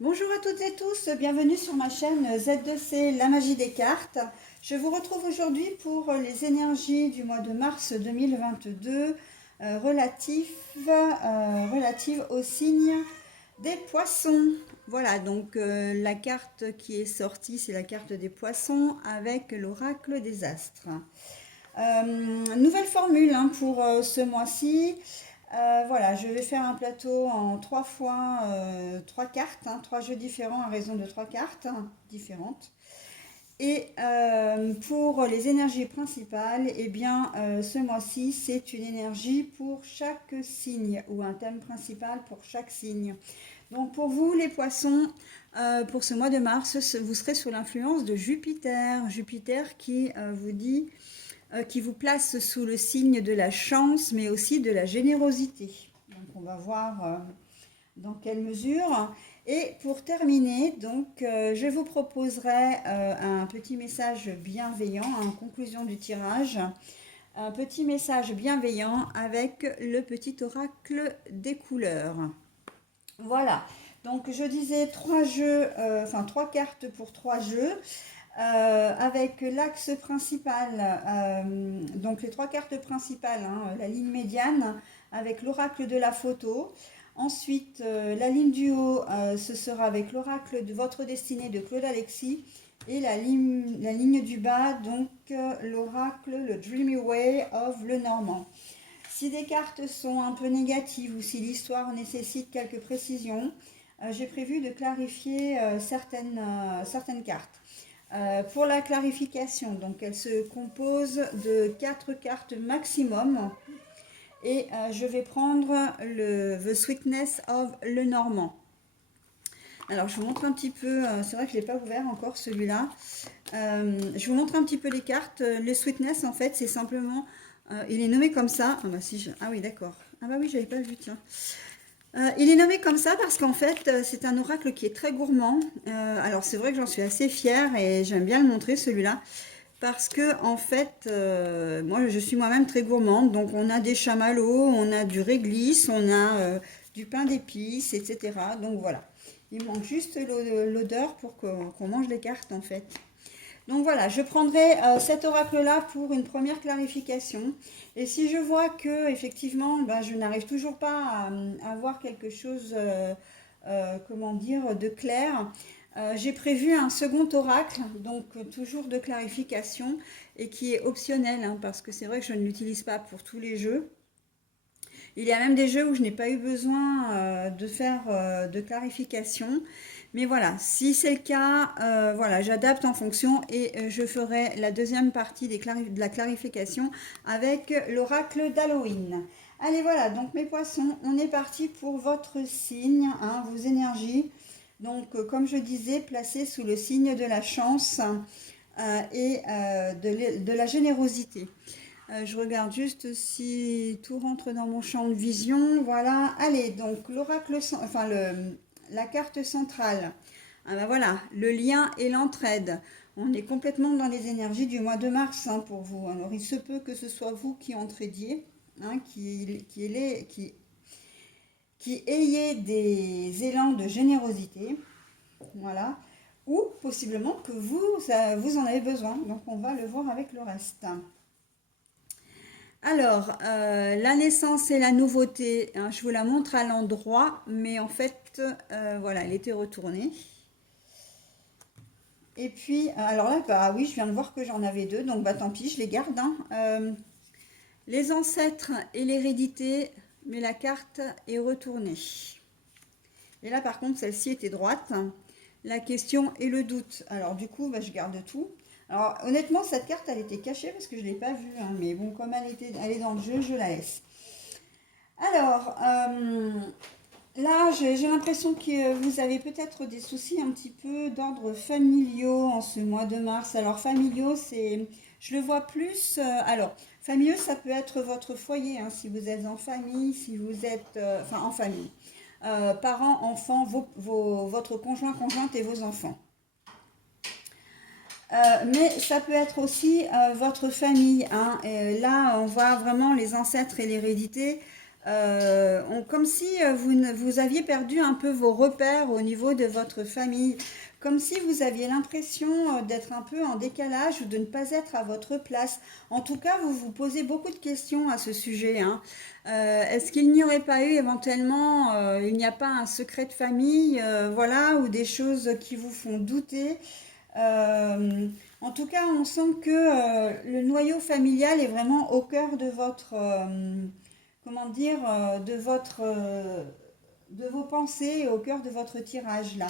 Bonjour à toutes et tous, bienvenue sur ma chaîne Z2C, la magie des cartes. Je vous retrouve aujourd'hui pour les énergies du mois de mars 2022 relatives au signe des poissons. Voilà, donc la carte qui est sortie, c'est la carte des poissons avec l'oracle des astres. Nouvelle formule pour ce mois-ci. Voilà, je vais faire un plateau en trois fois, trois cartes, trois jeux différents à raison de trois cartes différentes. Et pour les énergies principales, eh bien, ce mois-ci, c'est une énergie pour chaque signe ou un thème principal pour chaque signe. Donc pour vous, les poissons, pour ce mois de mars, vous serez sous l'influence de Jupiter. Jupiter qui vous place sous le signe de la chance, mais aussi de la générosité. Donc on va voir dans quelle mesure. Et pour terminer, je vous proposerai un petit message bienveillant en conclusion du tirage. Un petit message bienveillant avec le petit oracle des couleurs. Voilà. Donc je disais trois cartes pour trois jeux. Avec l'axe principal, donc les trois cartes principales, la ligne médiane avec l'oracle de la photo. Ensuite, la ligne du haut, ce sera avec l'oracle de votre destinée de Claude Alexis. Et la ligne du bas, donc l'oracle, le Dreamy Way of Lenormand. Si des cartes sont un peu négatives ou si l'histoire nécessite quelques précisions, j'ai prévu de clarifier certaines cartes. Pour la clarification, donc elle se compose de 4 cartes maximum et je vais prendre The Sweetness of Lenormand. Alors je vous montre un petit peu, c'est vrai que je ne l'ai pas ouvert encore celui-là. Je vous montre un petit peu les cartes. Le Sweetness en fait c'est simplement, il est nommé comme ça. Ah oui d'accord, ah bah oui j'avais pas vu tiens. Il est nommé comme ça parce qu'en fait, c'est un oracle qui est très gourmand. Alors c'est vrai que j'en suis assez fière et j'aime bien le montrer celui-là. Parce que en fait, moi je suis moi-même très gourmande. Donc on a des chamallows, on a du réglisse, on a du pain d'épices, etc. Donc voilà. Il manque juste l'odeur pour qu'on mange les cartes en fait. Donc voilà, je prendrai cet oracle-là pour une première clarification. Et si je vois que effectivement, je n'arrive toujours pas à voir quelque chose, comment dire, de clair, j'ai prévu un second oracle, donc toujours de clarification et qui est optionnel, parce que c'est vrai que je ne l'utilise pas pour tous les jeux. Il y a même des jeux où je n'ai pas eu besoin de faire de clarification. Mais voilà, si c'est le cas, voilà, j'adapte en fonction et je ferai la deuxième partie de la clarification avec l'oracle d'Halloween. Allez, voilà, donc mes poissons, on est parti pour votre signe, vos énergies. Donc, comme je disais, placés sous le signe de la chance et de la générosité. Je regarde juste si tout rentre dans mon champ de vision. Voilà. Allez, donc l'oracle, la carte centrale. Ah ben voilà, le lien et l'entraide. On est complètement dans les énergies du mois de mars pour vous. Alors il se peut que ce soit vous qui entraidiez, qui ayez des élans de générosité. Voilà. Ou possiblement que vous en avez besoin. Donc on va le voir avec le reste. Alors, la naissance et la nouveauté, je vous la montre à l'endroit, mais en fait, voilà, elle était retournée. Et puis, alors là, oui, je viens de voir que j'en avais deux, donc tant pis, je les garde. Les ancêtres et l'hérédité, mais la carte est retournée. Et là, par contre, celle-ci était droite. La question et le doute. Alors, du coup, je garde tout. Alors, honnêtement, cette carte, elle était cachée parce que je ne l'ai pas vue. Mais bon, comme elle est dans le jeu, je la laisse. Alors, là, j'ai l'impression que vous avez peut-être des soucis un petit peu d'ordre familiaux en ce mois de mars. Alors, familiaux, je le vois plus. Alors, familiaux, ça peut être votre foyer, si vous êtes en famille, si vous êtes, en famille. Parents, enfants, votre conjoint, conjointe et vos enfants. Mais ça peut être aussi votre famille. Et là, on voit vraiment les ancêtres et l'hérédité. comme si vous aviez perdu un peu vos repères au niveau de votre famille, comme si vous aviez l'impression d'être un peu en décalage ou de ne pas être à votre place. En tout cas, vous vous posez beaucoup de questions à ce sujet, hein. Est-ce qu'il n'y aurait pas eu éventuellement, il n'y a pas un secret de famille, voilà, ou des choses qui vous font douter? Euh, En tout cas, on sent que le noyau familial est vraiment au cœur de votre, comment dire, de vos pensées, au cœur de votre tirage là.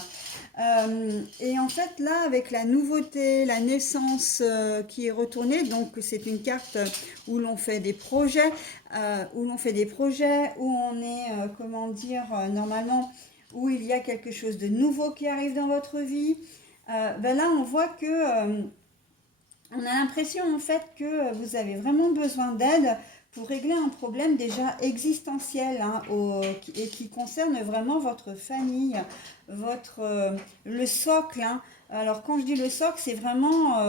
Et en fait, là, avec la nouveauté, la naissance qui est retournée, donc c'est une carte où l'on fait des projets, où on est, comment dire, normalement, où il y a quelque chose de nouveau qui arrive dans votre vie. Ben là, on voit que on a l'impression en fait que vous avez vraiment besoin d'aide pour régler un problème déjà existentiel, hein, et qui concerne vraiment votre famille, le socle, hein. Alors quand je dis le socle, c'est vraiment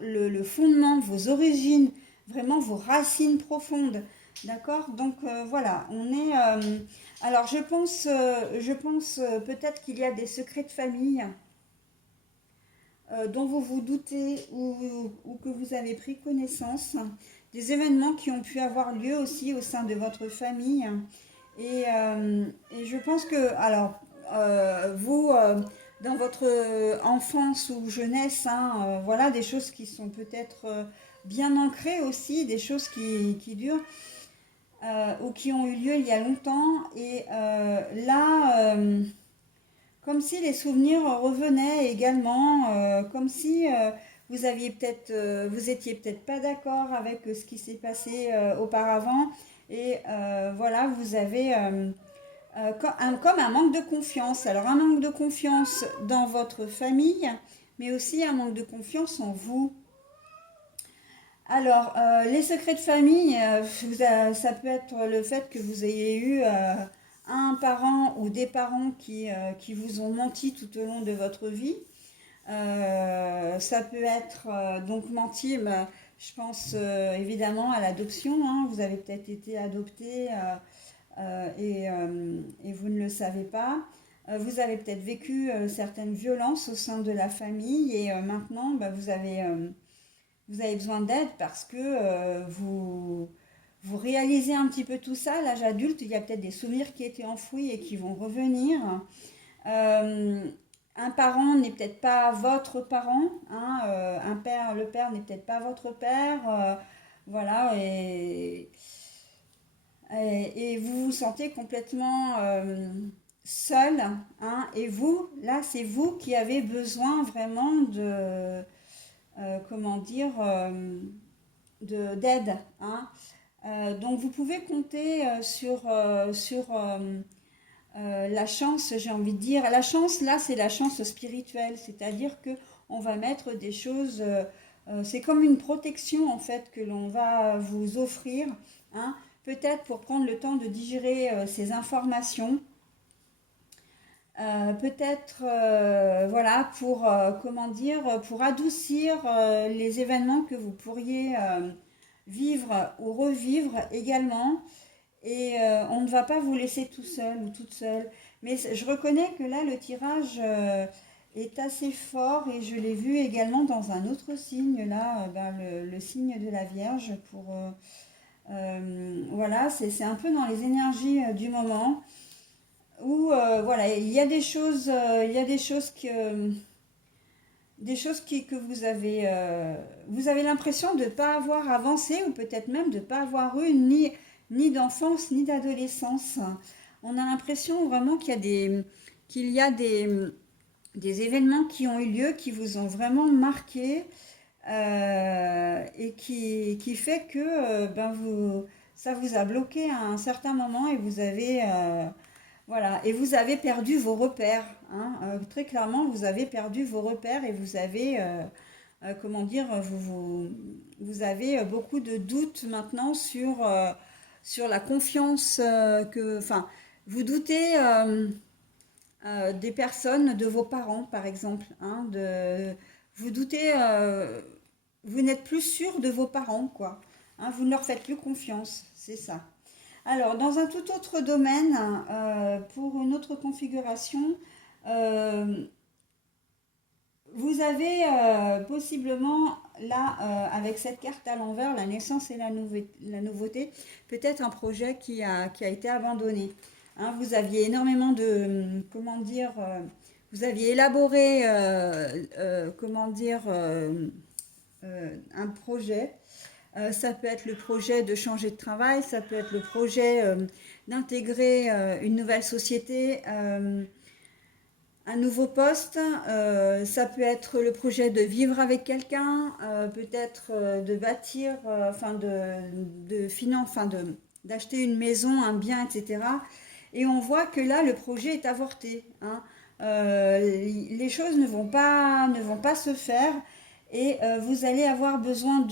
le fondement, vos origines, vraiment vos racines profondes. D'accord. Donc voilà, on est... alors je pense peut-être qu'il y a des secrets de famille dont vous vous doutez ou que vous avez pris connaissance, des événements qui ont pu avoir lieu aussi au sein de votre famille. Et je pense que, alors, vous, dans votre enfance ou jeunesse, hein, voilà, des choses qui sont peut-être bien ancrées aussi, des choses qui durent ou qui ont eu lieu il y a longtemps. Et là, comme si les souvenirs revenaient également, comme si vous étiez peut-être pas d'accord avec ce qui s'est passé auparavant, et voilà, vous avez comme un manque de confiance. Alors un manque de confiance dans votre famille, mais aussi un manque de confiance en vous. Alors, les secrets de famille, ça peut être le fait que vous ayez eu un parent ou des parents qui vous ont menti tout au long de votre vie. Ça peut être donc menti, mais je pense évidemment à l'adoption, hein. Vous avez peut-être été adopté et vous ne le savez pas. Vous avez peut-être vécu certaines violences au sein de la famille et maintenant bah, vous avez besoin d'aide parce que vous réalisez un petit peu tout ça. À l'âge adulte, il y a peut-être des souvenirs qui étaient enfouis et qui vont revenir. Euh, un parent n'est peut-être pas votre parent, hein, le père n'est peut-être pas votre père, voilà, et vous vous sentez complètement seul, hein, et vous, là, c'est vous qui avez besoin vraiment comment dire, d'aide, hein. Donc vous pouvez compter sur la chance, j'ai envie de dire. La chance, là, c'est la chance spirituelle, c'est-à-dire que on va mettre des choses, c'est comme une protection en fait que l'on va vous offrir, hein, peut-être pour prendre le temps de digérer ces informations, peut-être voilà pour comment dire, pour adoucir les événements que vous pourriez vivre ou revivre également. Et on ne va pas vous laisser tout seul ou toute seule. Mais je reconnais que là, le tirage est assez fort et je l'ai vu également dans un autre signe, là, ben, le signe de la Vierge. Voilà, c'est un peu dans les énergies du moment où voilà, il y a des choses que vous avez l'impression de ne pas avoir avancé ou peut-être même de ne pas avoir eu ni d'enfance ni d'adolescence. On a l'impression vraiment qu'il y a des événements qui ont eu lieu, qui vous ont vraiment marqué et qui fait que ça vous a bloqué à un certain moment et vous avez voilà, et vous avez perdu vos repères, hein. Très clairement, vous avez perdu vos repères et vous avez, comment dire, vous avez beaucoup de doutes maintenant sur la confiance enfin, vous doutez des personnes, de vos parents, par exemple, hein, vous doutez, vous n'êtes plus sûr de vos parents, quoi, hein, vous ne leur faites plus confiance, c'est ça. Alors, dans un tout autre domaine, pour une autre configuration, euh, vous avez possiblement là, avec cette carte à l'envers, la naissance et la nouveauté, peut-être un projet qui a été abandonné. Hein, vous aviez énormément de, comment dire, vous aviez élaboré, comment dire, un projet. Ça peut être le projet de changer de travail, ça peut être le projet d'intégrer une nouvelle société, un nouveau poste, ça peut être le projet de vivre avec quelqu'un, peut-être de bâtir, enfin de finance, enfin d'acheter une maison, un bien, etc. Et on voit que là, le projet est avorté. Hein. Les choses ne vont pas se faire et vous allez avoir besoin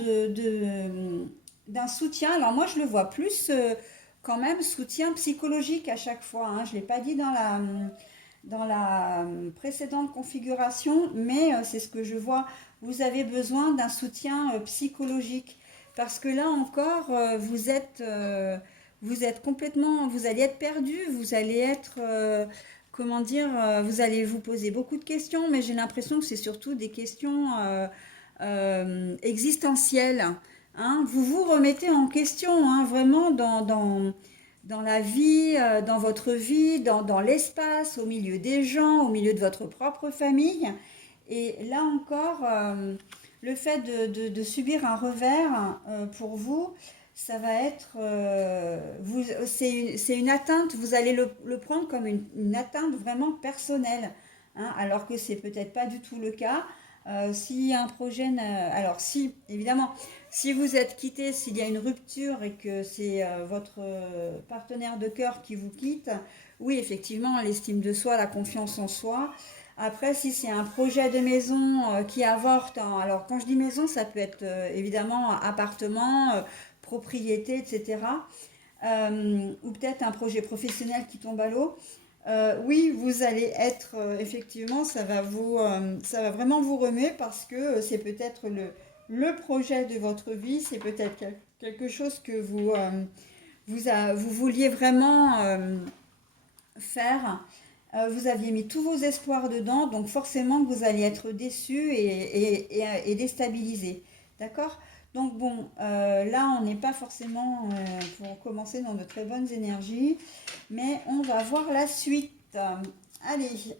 d'un soutien. Alors moi, je le vois plus quand même soutien psychologique à chaque fois. Hein. Je ne l'ai pas dit dans la précédente configuration, mais c'est ce que je vois. Vous avez besoin d'un soutien psychologique parce que là encore, vous êtes complètement, vous allez être perdu, vous allez être, comment dire, vous allez vous poser beaucoup de questions, mais j'ai l'impression que c'est surtout des questions existentielles. Hein. Vous vous remettez en question, hein, vraiment dans la vie, dans votre vie, dans l'espace, au milieu des gens, au milieu de votre propre famille. Et là encore, le fait de subir un revers pour vous, ça va être, c'est une atteinte, vous allez le prendre comme une atteinte vraiment personnelle, hein, alors que c'est peut-être pas du tout le cas. Si un projet, alors si, évidemment, si vous êtes quitté, s'il y a une rupture et que c'est votre partenaire de cœur qui vous quitte, oui, effectivement, l'estime de soi, la confiance en soi. Après, si c'est un projet de maison qui avorte, hein, alors quand je dis maison, ça peut être évidemment appartement, propriété, etc. Ou peut-être un projet professionnel qui tombe à l'eau. Oui, vous allez être effectivement, ça va vraiment vous remuer parce que c'est peut-être le projet de votre vie, c'est peut-être quelque chose que vous vouliez vraiment faire. Vous aviez mis tous vos espoirs dedans, donc forcément vous allez être déçu et déstabilisé. D'accord? Donc bon, là on n'est pas forcément pour commencer dans de très bonnes énergies, mais on va voir la suite. Allez,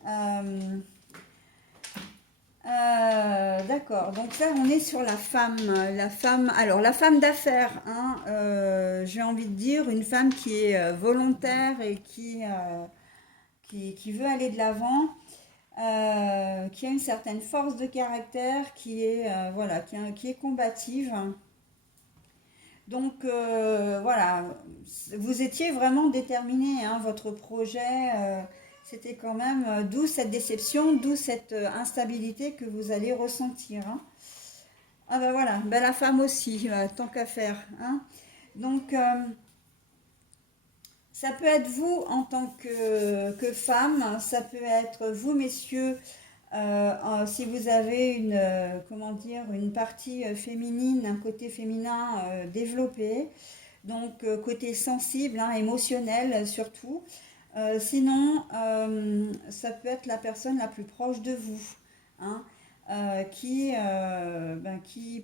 d'accord, donc là on est sur la femme. Alors la femme d'affaires, hein, j'ai envie de dire une femme qui est volontaire et qui veut aller de l'avant, qui a une certaine force de caractère, qui est, voilà, qui est combative. Donc voilà, vous étiez vraiment déterminé, hein, votre projet, c'était quand même, d'où cette déception, d'où cette instabilité que vous allez ressentir. Hein. Ah ben voilà, ben la femme aussi, tant qu'à faire. Hein. Donc ça peut être vous en tant que femme, ça peut être vous messieurs, si vous avez une, comment dire, une partie féminine, un côté féminin développé, donc côté sensible, hein, émotionnel surtout. Sinon, ça peut être la personne la plus proche de vous, hein, qui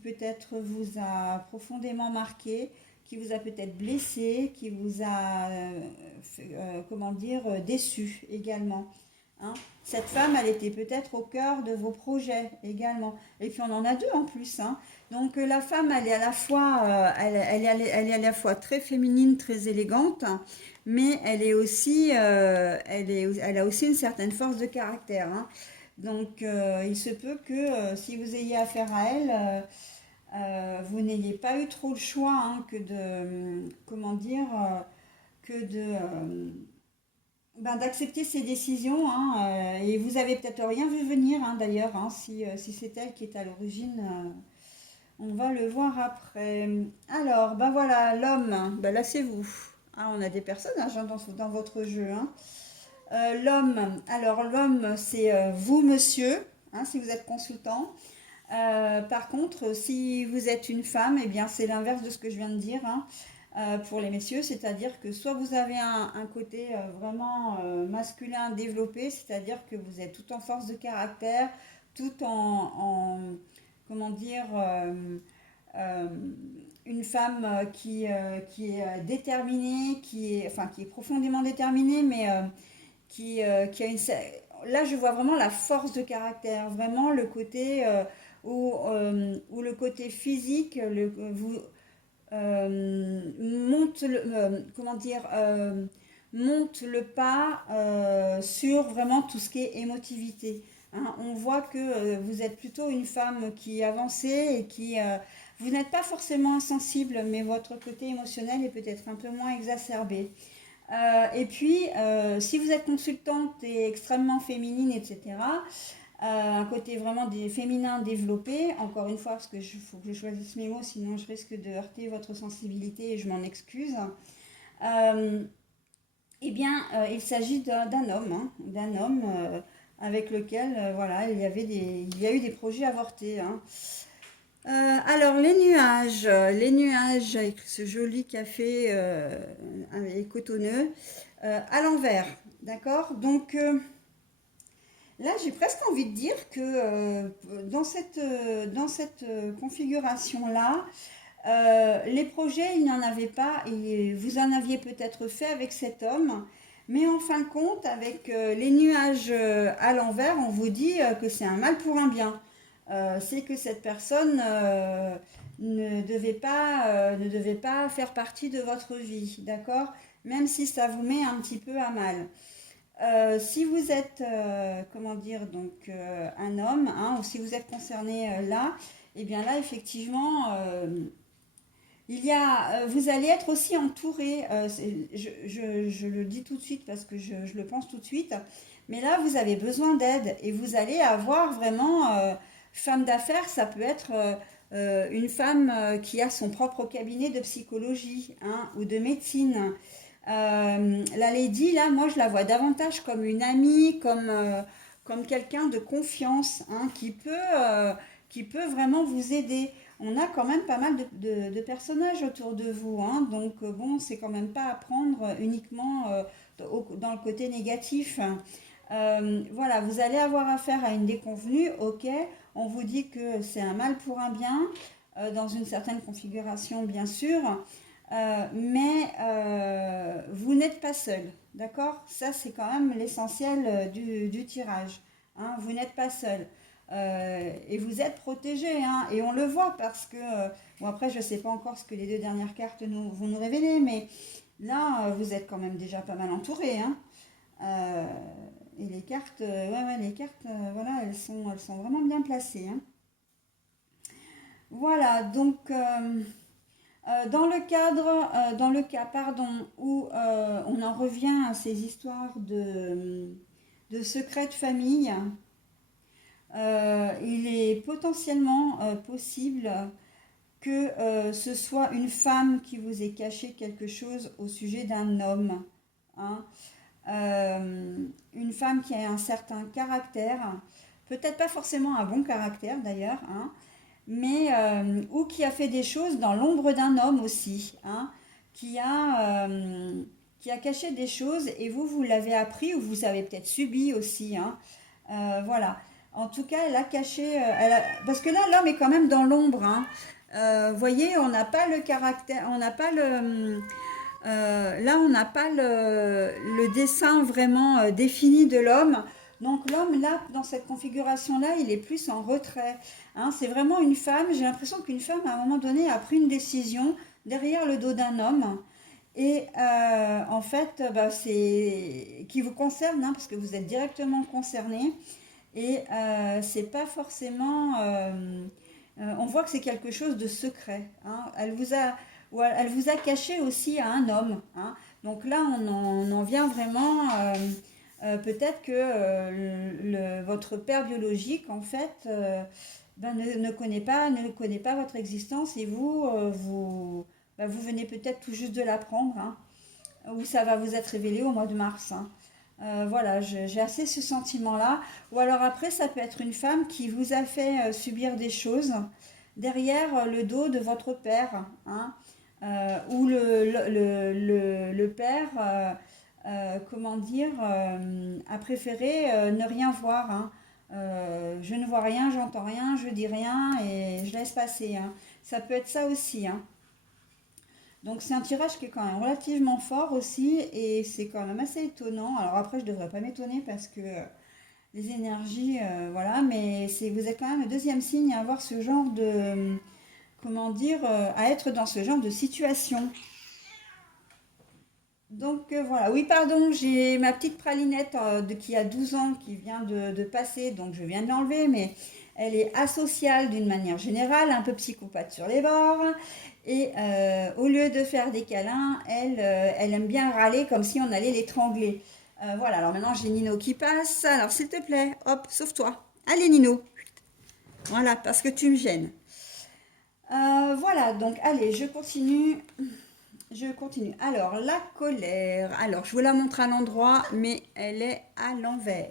peut-être vous a profondément marqué, qui vous a peut-être blessé, qui vous a, comment dire, déçu également. Hein. Cette femme, elle était peut-être au cœur de vos projets également. Et puis on en a deux en plus. Hein. Donc la femme, elle est à la fois, elle est à la fois très féminine, très élégante, mais elle est aussi, elle a aussi une certaine force de caractère. Hein. Donc il se peut que si vous ayez affaire à elle, vous n'ayez pas eu trop le choix, hein, que de, comment dire, que de d'accepter ses décisions, hein, et vous avez peut-être rien vu venir, hein, d'ailleurs, hein, si c'est elle qui est à l'origine, on va le voir après. Alors, ben voilà, l'homme, ben là c'est vous. Ah, on a des personnages, hein, dans votre jeu. Hein. L'homme, alors l'homme c'est vous monsieur, hein, si vous êtes consultant. Par contre, si vous êtes une femme, eh bien c'est l'inverse de ce que je viens de dire. Hein. pour les messieurs, c'est-à-dire que soit vous avez un côté vraiment masculin développé, c'est-à-dire que vous êtes tout en force de caractère, tout comment dire, euh, une femme qui est déterminée, qui est profondément déterminée, mais qui a Là, je vois vraiment la force de caractère, vraiment le côté où le côté physique vous monte comment dire, monte le pas sur vraiment tout ce qui est émotivité. Hein. On voit que vous êtes plutôt une femme qui est avancée et vous n'êtes pas forcément insensible, mais votre côté émotionnel est peut-être un peu moins exacerbé. Et puis, si vous êtes consultante et extrêmement féminine, etc., un côté vraiment féminin développé, encore une fois, parce que faut que je choisisse mes mots, sinon je risque de heurter votre sensibilité et je m'en excuse. Euh, eh bien, il s'agit d'un homme, hein, d'un homme avec lequel, voilà, il y a eu des projets avortés. Hein. Alors, les nuages avec ce joli café cotonneux à l'envers, d'accord? Donc, là, j'ai presque envie de dire que dans cette configuration-là, les projets, il n'y en avait pas, et vous en aviez peut-être fait avec cet homme, mais en fin de compte, avec les nuages à l'envers, on vous dit que c'est un mal pour un bien. C'est que cette personne ne devait pas faire partie de votre vie, d'accord? Même si ça vous met un petit peu à mal. Si vous êtes, comment dire, donc un homme, hein, ou si vous êtes concerné là, et bien là, effectivement, vous allez être aussi entouré, je le dis tout de suite parce que je le pense tout de suite, mais là, vous avez besoin d'aide et vous allez avoir vraiment, femme d'affaires, ça peut être une femme qui a son propre cabinet de psychologie, hein, ou de médecine. La lady, là, moi, je la vois davantage comme une amie, comme quelqu'un de confiance, hein, qui peut vraiment vous aider. On a quand même pas mal de personnages autour de vous, hein, donc bon, c'est quand même pas à prendre uniquement dans le côté négatif. Voilà, vous allez avoir affaire à une déconvenue, ok, on vous dit que c'est un mal pour un bien, dans une certaine configuration, bien sûr. Mais vous n'êtes pas seul, d'accord? Ça, c'est quand même l'essentiel du tirage. Hein, vous n'êtes pas seul. Et vous êtes protégé, hein, et on le voit parce que, bon après je ne sais pas encore ce que les deux dernières cartes vont nous révéler, mais là vous êtes quand même déjà pas mal entouré. Hein. Euh, et les cartes, ouais, les cartes, voilà, elles sont vraiment bien placées. Hein. Voilà, donc dans le cas, pardon, où on en revient à ces histoires de secrets de famille, il est potentiellement possible que ce soit une femme qui vous ait caché quelque chose au sujet d'un homme. Hein. Une femme qui a un certain caractère, peut-être pas forcément un bon caractère d'ailleurs, hein, mais ou qui a fait des choses dans l'ombre d'un homme aussi, hein, qui a, euh, qui a caché des choses et vous l'avez appris ou vous avez peut-être subi aussi. Hein. Voilà. En tout cas, elle a caché, parce que là, l'homme est quand même dans l'ombre. Hein. Vous voyez, on n'a pas le caractère, on n'a pas là, on n'a pas le dessin vraiment défini de l'homme. Donc l'homme, là, dans cette configuration-là, il est plus en retrait. Hein, c'est vraiment une femme, j'ai l'impression qu'une femme, à un moment donné, a pris une décision derrière le dos d'un homme. Et en fait, bah, c'est qui vous concerne, hein, parce que vous êtes directement concerné. Et c'est pas forcément. On voit que c'est quelque chose de secret. Hein. Elle vous a caché aussi à un homme. Hein. Donc là, on en vient vraiment. Peut-être que votre père biologique, en fait, ben, ne connaît pas votre existence et vous venez peut-être tout juste de l'apprendre. Hein, ou ça va vous être révélé au mois de mars. Hein. Voilà, j'ai assez ce sentiment-là. Ou alors après, ça peut être une femme qui vous a fait subir des choses derrière le dos de votre père. Hein. où le père, comment dire, a préféré ne rien voir, hein. Je ne vois rien, j'entends rien, je dis rien et je laisse passer, hein. Ça peut être ça aussi, hein. Donc c'est un tirage qui est quand même relativement fort aussi et c'est quand même assez étonnant. Alors après, je ne devrais pas m'étonner parce que les énergies, voilà, mais vous êtes quand même le deuxième signe à avoir ce genre de, comment dire, à être dans ce genre de situation. Donc voilà, oui pardon, j'ai ma petite pralinette qui a 12 ans qui vient de passer, donc je viens de l'enlever, mais elle est asociale d'une manière générale, un peu psychopathe sur les bords, et au lieu de faire des câlins, elle aime bien râler comme si on allait l'étrangler. Voilà, alors maintenant j'ai Nino qui passe, alors s'il te plaît, hop, sauve-toi. Allez Nino, voilà, parce que tu me gênes. Voilà, donc allez, je continue. Je continue. Alors, la colère. Alors, je vous la montre à l'endroit, mais elle est à l'envers.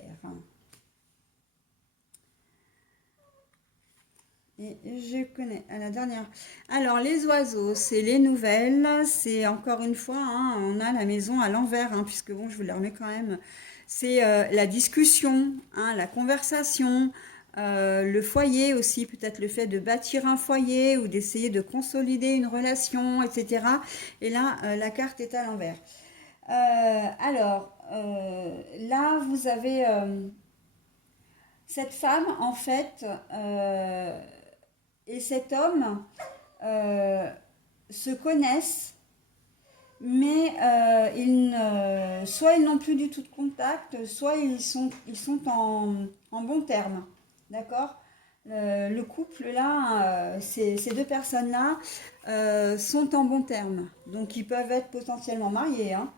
Et je connais à la dernière. Alors, les oiseaux, c'est les nouvelles. C'est encore une fois, hein, on a la maison à l'envers, hein, puisque bon, je vous la remets quand même. C'est la discussion, hein, la conversation, le foyer aussi, peut-être le fait de bâtir un foyer ou d'essayer de consolider une relation, etc. Et là, la carte est à l'envers. Là, vous avez cette femme, en fait, et cet homme euh, se connaissent, mais soit ils n'ont plus du tout de contact, soit ils sont en bon terme. D'accord. Le couple, là, ces deux personnes-là, sont en bon terme. Donc, ils peuvent être potentiellement mariés, hein.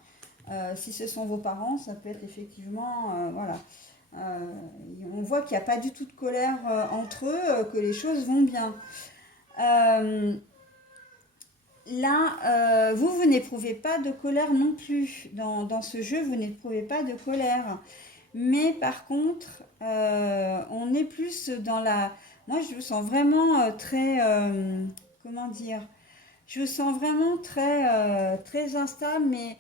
Si ce sont vos parents, ça peut être effectivement, voilà. Euh, on voit qu'il n'y a pas du tout de colère entre eux, que les choses vont bien. Euh, Là, vous n'éprouvez pas de colère non plus. Dans ce jeu, vous n'éprouvez pas de colère. Mais par contre, on est plus dans la... Moi, je me sens vraiment très... comment dire? Je me sens vraiment très instable, mais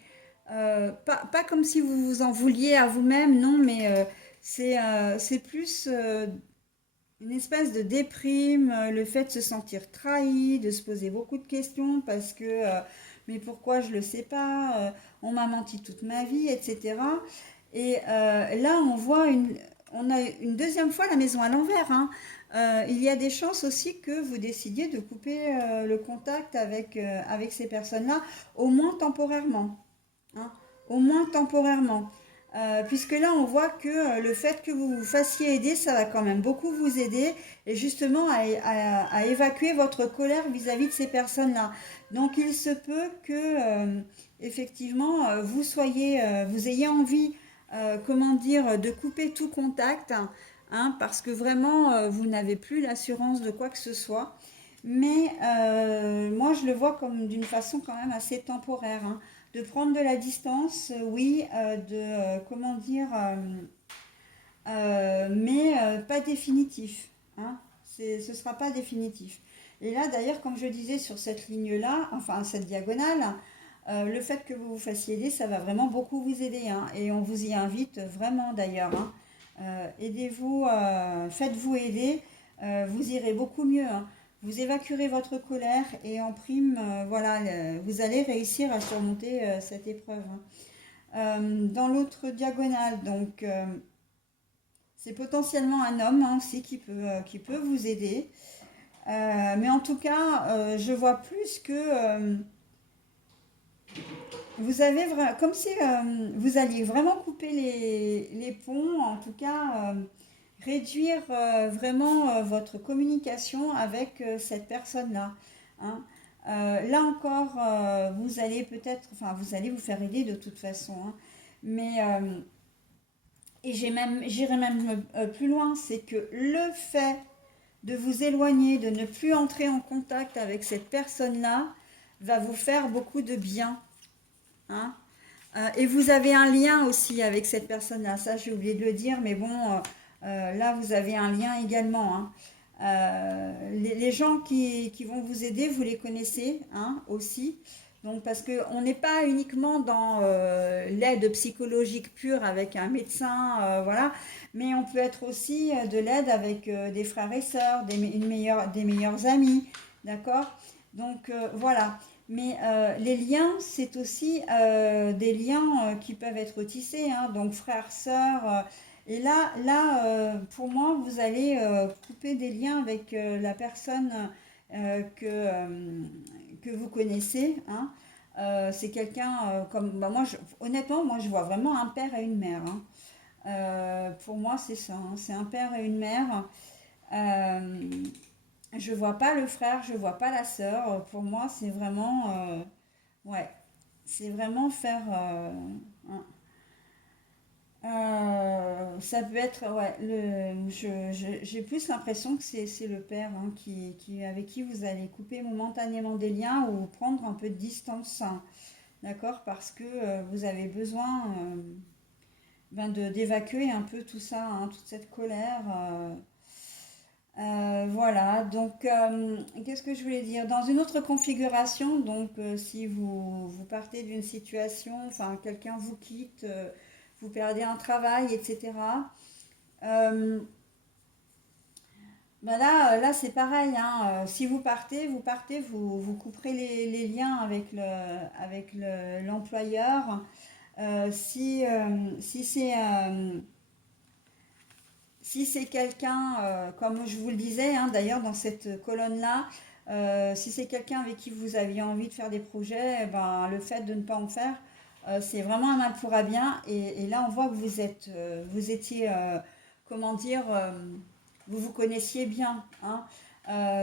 pas comme si vous vous en vouliez à vous-même, non, mais c'est plus une espèce de déprime, le fait de se sentir trahi, de se poser beaucoup de questions parce que mais pourquoi je ne le sais pas, on m'a menti toute ma vie, etc. Et là, on a une deuxième fois la maison à l'envers, hein. Il y a des chances aussi que vous décidiez de couper le contact avec ces personnes-là, au moins temporairement, hein, au moins temporairement. Puisque là, on voit que le fait que vous vous fassiez aider, ça va quand même beaucoup vous aider et justement à évacuer votre colère vis-à-vis de ces personnes-là. Donc, il se peut que, effectivement, vous ayez envie, comment dire, de couper tout contact, hein, parce que vraiment, vous n'avez plus l'assurance de quoi que ce soit. Mais moi, je le vois comme d'une façon quand même assez temporaire, hein. De prendre de la distance, oui, comment dire, mais pas définitif, hein. Ce ne sera pas définitif. Et là, d'ailleurs, comme je disais sur cette ligne-là, enfin cette diagonale, le fait que vous vous fassiez aider, ça va vraiment beaucoup vous aider, hein. Et on vous y invite vraiment d'ailleurs, hein. Aidez-vous, faites-vous aider, vous irez beaucoup mieux, hein. Vous évacuerez votre colère et en prime, voilà, vous allez réussir à surmonter cette épreuve, hein. Dans l'autre diagonale, donc, c'est potentiellement un homme, hein, aussi qui peut vous aider. Mais en tout cas, je vois plus que vous avez comme si vous alliez vraiment couper les ponts, en tout cas réduire vraiment votre communication avec cette personne-là, hein. Là encore, vous allez peut-être, enfin vous allez vous faire aider de toute façon, hein. Mais et j'irai même plus loin, c'est que le fait de vous éloigner, de ne plus entrer en contact avec cette personne-là, va vous faire beaucoup de bien, hein. Et vous avez un lien aussi avec cette personne-là. Ça, j'ai oublié de le dire, mais bon, là, vous avez un lien également, hein. Les gens qui vont vous aider, vous les connaissez, hein, aussi. Donc, parce qu'on n'est pas uniquement dans l'aide psychologique pure avec un médecin, voilà, mais on peut être aussi de l'aide avec des frères et sœurs, des meilleurs amis, d'accord? Donc, voilà. Mais les liens, c'est aussi des liens qui peuvent être tissés, hein, donc frères, sœurs. Et pour moi, vous allez couper des liens avec la personne que vous connaissez, hein. C'est quelqu'un comme bah, moi, honnêtement, moi je vois vraiment un père et une mère, hein. Pour moi, c'est ça, hein, c'est un père et une mère. Euh, je vois pas le frère, je vois pas la sœur. Pour moi, c'est vraiment, ouais, c'est vraiment faire. Un- Ça peut être, ouais, j'ai plus l'impression que c'est le père, hein, avec qui vous allez couper momentanément des liens ou prendre un peu de distance, hein, d'accord? Parce que vous avez besoin d'évacuer un peu tout ça, hein, toute cette colère. Voilà, donc qu'est-ce que je voulais dire? Dans une autre configuration, donc si vous partez d'une situation, enfin quelqu'un vous quitte, vous perdez un travail, etc. euh, là c'est pareil, hein, si vous couperez les liens avec l'employeur. Si c'est Si c'est quelqu'un, comme je vous le disais, hein, d'ailleurs dans cette colonne-là, si c'est quelqu'un avec qui vous aviez envie de faire des projets, eh ben, le fait de ne pas en faire, c'est vraiment un mal pour un bien. Et là, on voit que vous étiez, comment dire, vous vous connaissiez bien, hein.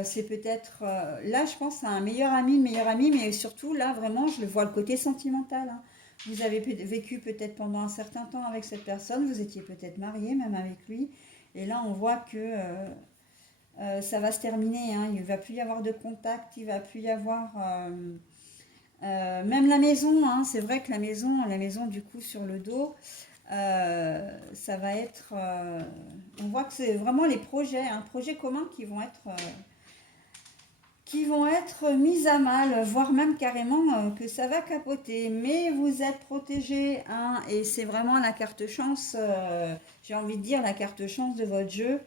C'est peut-être, là, je pense à un meilleur ami, une meilleure amie, mais surtout, là, vraiment, je le vois le côté sentimental, hein. Vous avez vécu peut-être pendant un certain temps avec cette personne, vous étiez peut-être marié même avec lui. Et là, on voit que ça va se terminer, hein. Il ne va plus y avoir de contact, il ne va plus y avoir même la maison, hein. C'est vrai que la maison du coup sur le dos, ça va être. On voit que c'est vraiment les projets, un projet commun qui vont être mis à mal, voire même carrément que ça va capoter. Mais vous êtes protégé, hein, et c'est vraiment la carte chance. J'ai envie de dire la carte chance de votre jeu.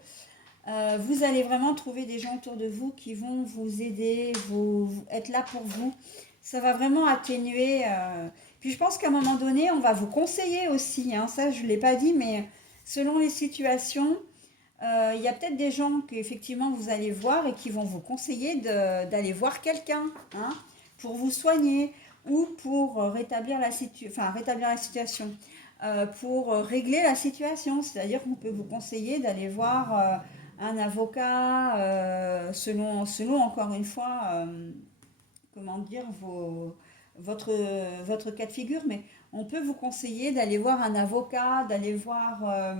Vous allez vraiment trouver des gens autour de vous qui vont vous aider, être là pour vous. Ça va vraiment atténuer. Puis je pense qu'à un moment donné, on va vous conseiller aussi, hein. Ça, je ne l'ai pas dit, mais selon les situations, il y a peut-être des gens que effectivement vous allez voir et qui vont vous conseiller d'aller voir quelqu'un, hein, pour vous soigner ou pour rétablir la situation, pour régler la situation. C'est-à-dire qu'on peut vous conseiller d'aller voir un avocat selon encore une fois, comment dire, votre cas de figure, mais on peut vous conseiller d'aller voir un avocat, d'aller voir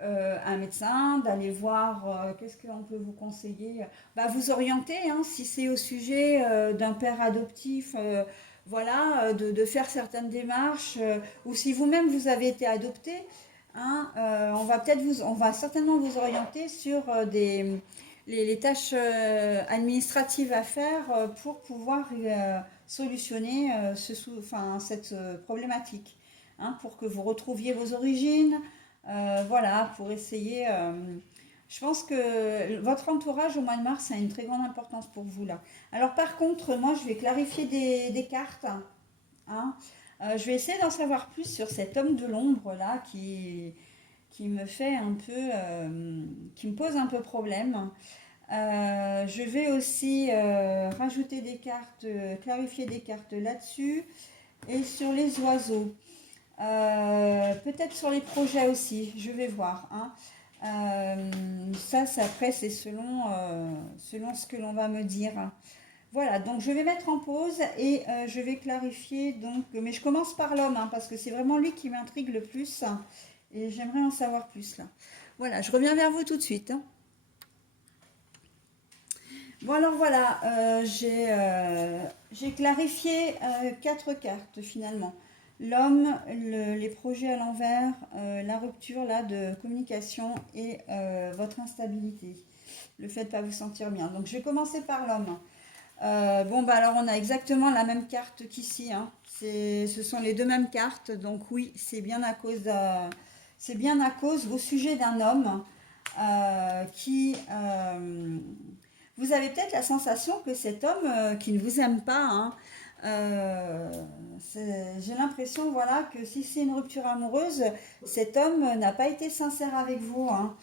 un médecin, d'aller voir, qu'est-ce qu'on peut vous conseiller? Bah, vous orienter, hein, si c'est au sujet d'un père adoptif, voilà, de faire certaines démarches, ou si vous-même vous avez été adopté, hein, on va certainement vous orienter sur les tâches administratives à faire pour pouvoir solutionner cette problématique, hein, pour que vous retrouviez vos origines, voilà, pour essayer. Je pense que votre entourage au mois de mars a une très grande importance pour vous là. Alors par contre, moi je vais clarifier des cartes, hein. Je vais essayer d'en savoir plus sur cet homme de l'ombre là qui me fait un peu, qui me pose un peu problème. Je vais aussi rajouter des cartes, clarifier des cartes là-dessus et sur les oiseaux. Peut-être sur les projets aussi, je vais voir, hein. Après, c'est selon ce que l'on va me dire. Voilà, donc je vais mettre en pause et je vais clarifier. Donc, mais je commence par l'homme, hein, parce que c'est vraiment lui qui m'intrigue le plus et j'aimerais en savoir plus là. Voilà, je reviens vers vous tout de suite, hein. Bon alors voilà, j'ai clarifié quatre cartes finalement. L'homme, les projets à l'envers, la rupture là de communication et votre instabilité. le fait de ne pas vous sentir bien. Donc je vais commencer par l'homme. Bon, bah alors on a exactement la même carte qu'ici, hein. Ce sont les deux mêmes cartes, donc oui, c'est bien à cause au sujet d'un homme qui... vous avez peut-être la sensation que cet homme qui ne vous aime pas, hein, euh, j'ai l'impression, voilà, que si c'est une rupture amoureuse, cet homme n'a pas été sincère avec vous, hein.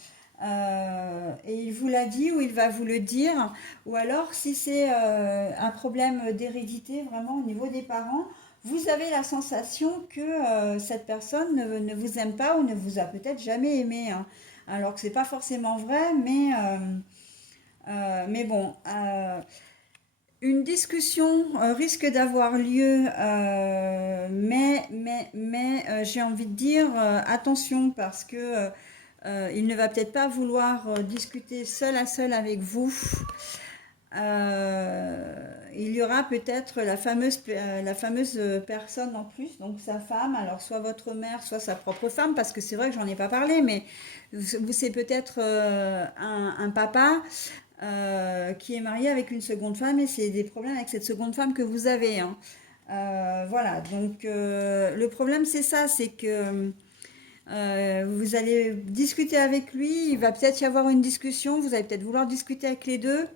Et il vous l'a dit ou il va vous le dire, ou alors si c'est un problème d'hérédité vraiment au niveau des parents, vous avez la sensation que cette personne ne vous aime pas ou ne vous a peut-être jamais aimé, hein. Alors que c'est pas forcément vrai, mais bon, une discussion risque d'avoir lieu, mais j'ai envie de dire attention parce que il ne va peut-être pas vouloir discuter seul à seul avec vous. Il y aura peut-être la fameuse personne en plus, donc sa femme, alors soit votre mère, soit sa propre femme, parce que c'est vrai que j'en ai pas parlé, mais c'est peut-être un papa qui est marié avec une seconde femme et c'est des problèmes avec cette seconde femme que vous avez, hein. Voilà, donc le problème c'est ça, c'est que vous allez discuter avec lui, il va peut-être y avoir une discussion, vous allez peut-être vouloir discuter avec les deux.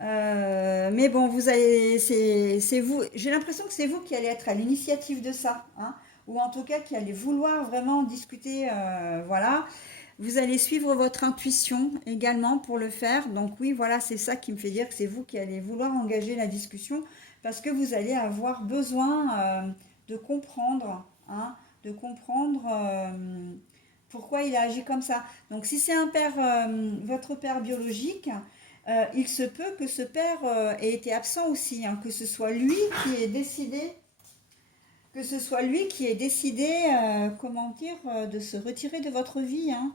Mais bon, c'est vous. J'ai l'impression que c'est vous qui allez être à l'initiative de ça, hein, ou en tout cas qui allez vouloir vraiment discuter. Voilà, vous allez suivre votre intuition également pour le faire. Donc oui, voilà, c'est ça qui me fait dire que c'est vous qui allez vouloir engager la discussion parce que vous allez avoir besoin de comprendre, hein, de comprendre pourquoi il a agi comme ça. Donc si c'est un père, votre père biologique. Il se peut que ce père ait été absent aussi, hein, que ce soit lui qui ait décidé, comment dire, de se retirer de votre vie, hein.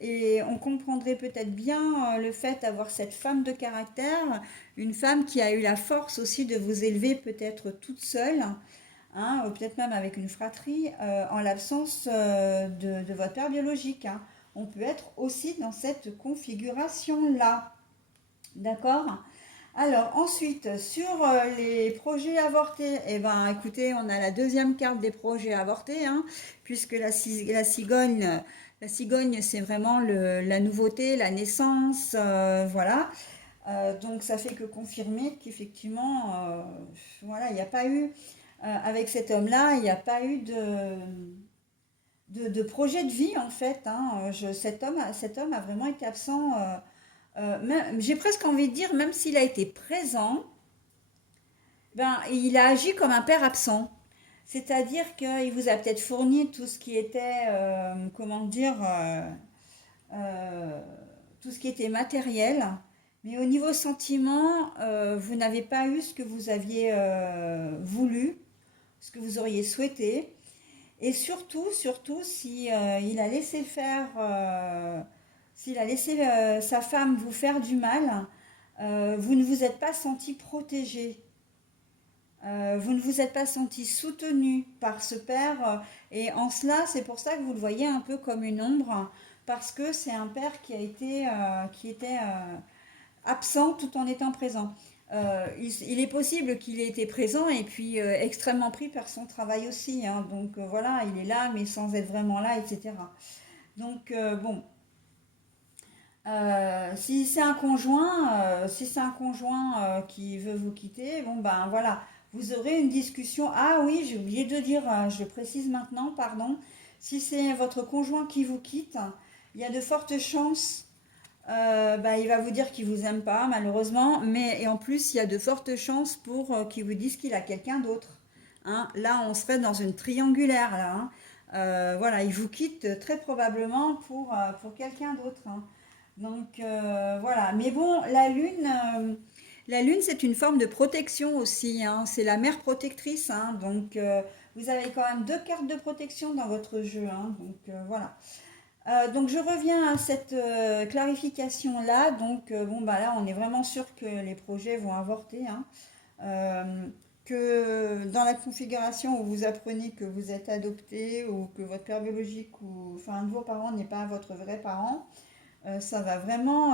Et on comprendrait peut-être bien le fait d'avoir cette femme de caractère, une femme qui a eu la force aussi de vous élever peut-être toute seule, hein, ou peut-être même avec une fratrie, en l'absence de votre père biologique, hein. On peut être aussi dans cette configuration-là. D'accord? Alors ensuite, sur les projets avortés, eh ben, écoutez, on a la deuxième carte des projets avortés, hein, puisque la cigogne, c'est vraiment la nouveauté, la naissance, voilà. Donc ça fait que confirmer qu'effectivement, voilà, il n'y a pas eu, avec cet homme-là, il n'y a pas eu de projet de vie en fait, hein. Cet homme a vraiment été absent. J'ai presque envie de dire, même s'il a été présent, ben, il a agi comme un père absent. C'est-à-dire qu'il vous a peut-être fourni tout ce qui était, comment dire, euh, tout ce qui était matériel, mais au niveau sentiment, vous n'avez pas eu ce que vous aviez voulu, ce que vous auriez souhaité. Et surtout, si il a laissé faire, s'il a laissé sa femme vous faire du mal, vous ne vous êtes pas senti protégé. Vous ne vous êtes pas senti soutenu par ce père. Et en cela, c'est pour ça que vous le voyez un peu comme une ombre, parce que c'est un père qui était absent tout en étant présent. Il est possible qu'il ait été présent et puis extrêmement pris par son travail aussi, hein. Donc voilà, il est là mais sans être vraiment là, etc. Donc bon, si c'est un conjoint qui veut vous quitter, bon ben voilà, vous aurez une discussion. Ah oui, j'ai oublié de dire, je le précise maintenant, pardon. Si c'est votre conjoint qui vous quitte, il y a de fortes chances bah, il va vous dire qu'il vous aime pas, malheureusement, mais et en plus, il y a de fortes chances pour qu'il vous dise qu'il a quelqu'un d'autre, hein. Là, on serait dans une triangulaire, là, hein. Voilà, il vous quitte très probablement pour quelqu'un d'autre, hein. Donc, voilà. Mais bon, la lune, c'est une forme de protection aussi, hein. C'est la mère protectrice, hein. Donc, vous avez quand même deux cartes de protection dans votre jeu, hein. Donc, voilà. Donc je reviens à cette clarification-là. Donc bon bah là on est vraiment sûr que les projets vont avorter, hein. Euh, que dans la configuration où vous apprenez que vous êtes adopté ou que votre père biologique ou enfin un de vos parents n'est pas votre vrai parent, ça va vraiment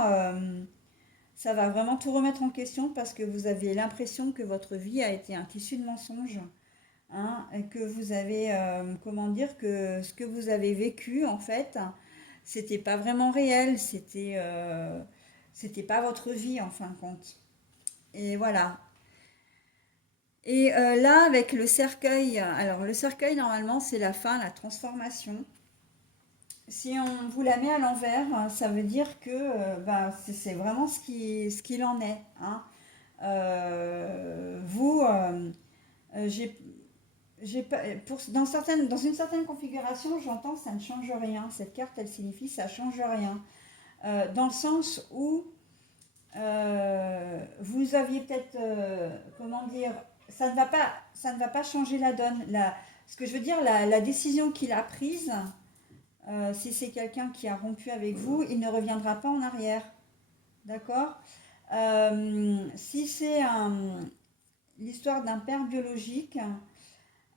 tout remettre en question parce que vous avez l'impression que votre vie a été un tissu de mensonges, hein, et que vous avez, comment dire, que ce que vous avez vécu, en fait, c'était pas vraiment réel, c'était pas votre vie, en fin de compte. Et voilà. Et là, avec le cercueil, alors le cercueil, normalement, c'est la fin, la transformation. Si on vous la met à l'envers, ça veut dire que ben, c'est vraiment ce qu'il en est, hein. Vous, j'ai dans une certaine configuration, j'entends ça ne change rien. Cette carte, elle signifie ça change rien. Dans le sens où vous aviez peut-être, comment dire, ça ne va pas changer la donne. Ce que je veux dire, la décision qu'il a prise, si c'est quelqu'un qui a rompu avec vous, il ne reviendra pas en arrière. D'accord. Si c'est l'histoire d'un père biologique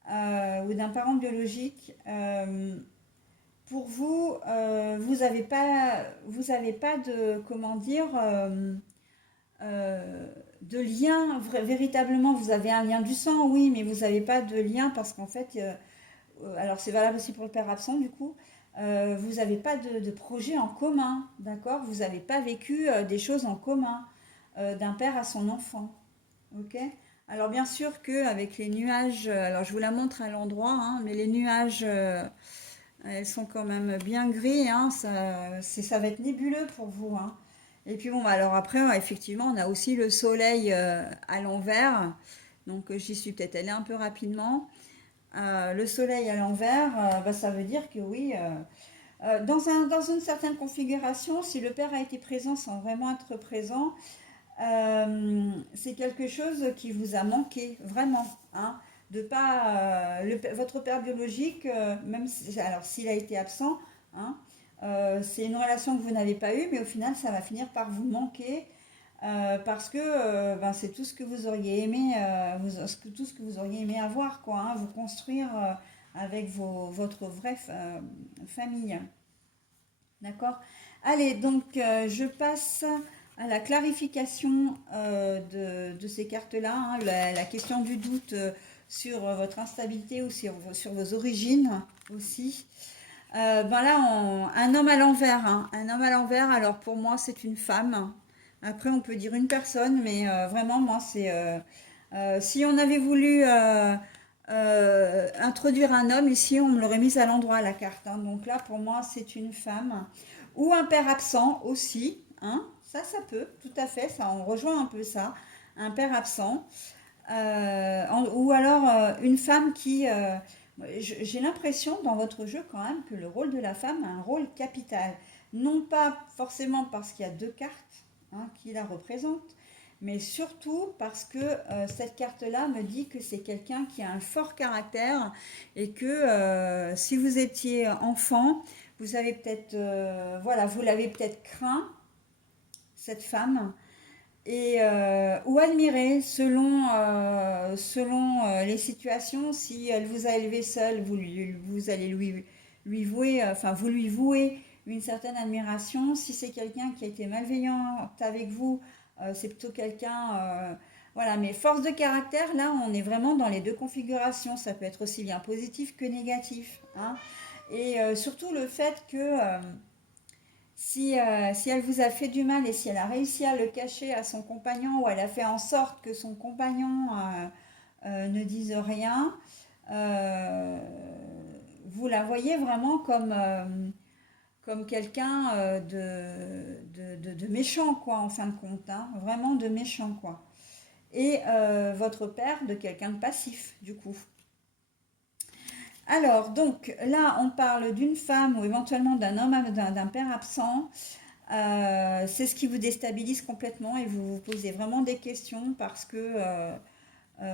ou d'un parent biologique, pour vous, vous avez pas de, comment dire, de lien, véritablement, vous avez un lien du sang, oui, mais vous n'avez pas de lien parce qu'en fait, alors c'est valable aussi pour le père absent du coup, vous n'avez pas de projet en commun, d'accord. Vous n'avez pas vécu des choses en commun d'un père à son enfant, ok. Alors bien sûr qu'avec les nuages, alors je vous la montre à l'endroit, hein, mais les nuages, elles sont quand même bien gris, hein, ça va être nébuleux pour vous, hein. Et puis bon, bah, alors après, effectivement, on a aussi le soleil à l'envers, donc j'y suis peut-être allée un peu rapidement. Le soleil à l'envers, bah, ça veut dire que oui, dans une certaine configuration, si le père a été présent sans vraiment être présent, c'est quelque chose qui vous a manqué, vraiment, hein, de pas, votre père biologique, même si, alors s'il a été absent, hein, c'est une relation que vous n'avez pas eue, mais au final, ça va finir par vous manquer. Parce que ben, c'est tout ce que vous auriez aimé, tout ce que vous auriez aimé avoir, quoi, hein, vous construire avec votre vraie famille. D'accord. Allez, donc je passe à la clarification de ces cartes-là, hein, la question du doute sur votre instabilité ou sur vos origines aussi. Ben là, un homme à l'envers, hein, un homme à l'envers, alors pour moi c'est une femme. Après on peut dire une personne, mais vraiment moi c'est... si on avait voulu introduire un homme ici, on me l'aurait mise à l'endroit la carte, hein. Donc là pour moi c'est une femme. Ou un père absent aussi, hein. Ça peut, tout à fait, ça on rejoint un peu ça. Un père absent. Ou alors une femme qui... j'ai l'impression dans votre jeu quand même que le rôle de la femme a un rôle capital. Non pas forcément parce qu'il y a deux cartes, hein, qui la représentent, mais surtout parce que cette carte-là me dit que c'est quelqu'un qui a un fort caractère et que si vous étiez enfant, vous avez peut-être, voilà, vous l'avez peut-être craint, cette femme, et ou admirer selon les situations. Si elle vous a élevé seule, vous allez lui vouer, enfin vous lui vouez une certaine admiration. Si c'est quelqu'un qui a été malveillant avec vous, c'est plutôt quelqu'un, voilà. Mais force de caractère, là on est vraiment dans les deux configurations, ça peut être aussi bien positif que négatif, hein. Et surtout le fait que si elle vous a fait du mal et si elle a réussi à le cacher à son compagnon ou elle a fait en sorte que son compagnon ne dise rien, euh, vous la voyez vraiment comme quelqu'un de méchant, quoi, en fin de compte, hein, vraiment de méchant, quoi. Et votre père de quelqu'un de passif, du coup. Alors, donc là, on parle d'une femme ou éventuellement d'un homme, d'un père absent. C'est ce qui vous déstabilise complètement et vous vous posez vraiment des questions parce que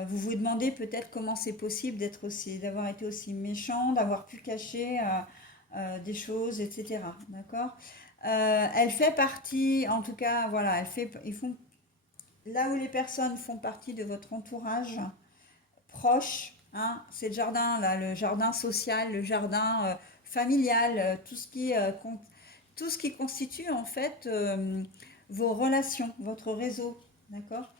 vous vous demandez peut-être comment c'est possible d'avoir été aussi méchant, d'avoir pu cacher des choses, etc. D'accord. Elle fait partie, en tout cas, voilà, là où les personnes font partie de votre entourage proche, hein, c'est le jardin, là, le jardin social, le jardin familial, tout ce qui tout ce qui constitue en fait vos relations, votre réseau, d'accord?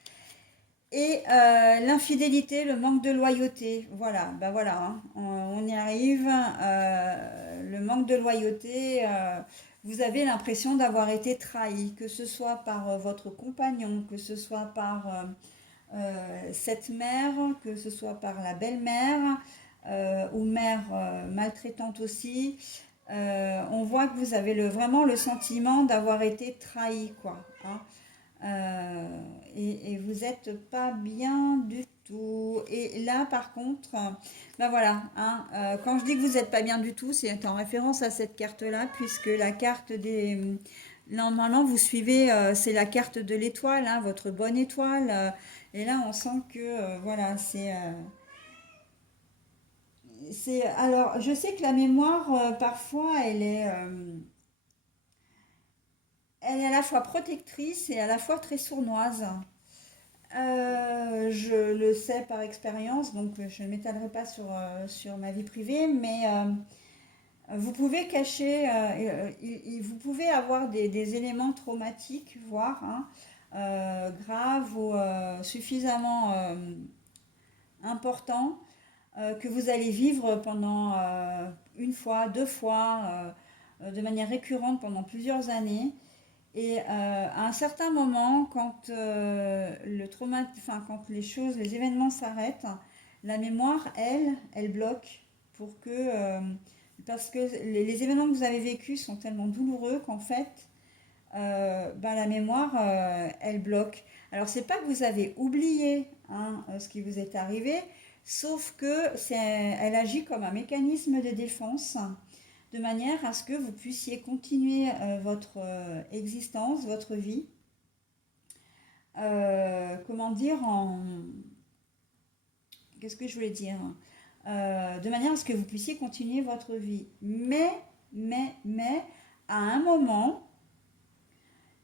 Et l'infidélité, le manque de loyauté, voilà, ben voilà, hein, on y arrive. Le manque de loyauté, vous avez l'impression d'avoir été trahi, que ce soit par votre compagnon, que ce soit par cette mère, que ce soit par la belle-mère ou mère maltraitante aussi. On voit que vous avez vraiment le sentiment d'avoir été trahi, quoi, hein. Et vous n'êtes pas bien du tout. Et là, par contre, ben voilà, hein, quand je dis que vous n'êtes pas bien du tout, c'est en référence à cette carte-là, puisque la carte des... Normalement, vous suivez, c'est la carte de l'étoile, hein, votre bonne étoile. Et là, on sent que, voilà, Alors, je sais que la mémoire, parfois, elle est à la fois protectrice et à la fois très sournoise. Je le sais par expérience, donc je ne m'étalerai pas sur ma vie privée, mais vous pouvez cacher, vous pouvez avoir des éléments traumatiques, voire hein, graves ou suffisamment importants que vous allez vivre pendant une fois, deux fois, de manière récurrente pendant plusieurs années. Et à un certain moment, quand le trauma, enfin quand les choses, les événements s'arrêtent, la mémoire, elle bloque pour que, parce que les événements que vous avez vécus sont tellement douloureux qu'en fait, ben, la mémoire, elle bloque. Alors c'est pas que vous avez oublié hein, ce qui vous est arrivé, sauf que elle agit comme un mécanisme de défense de manière à ce que vous puissiez continuer votre existence, votre vie, comment dire, qu'est-ce que je voulais dire, de manière à ce que vous puissiez continuer votre vie. Mais, à un moment,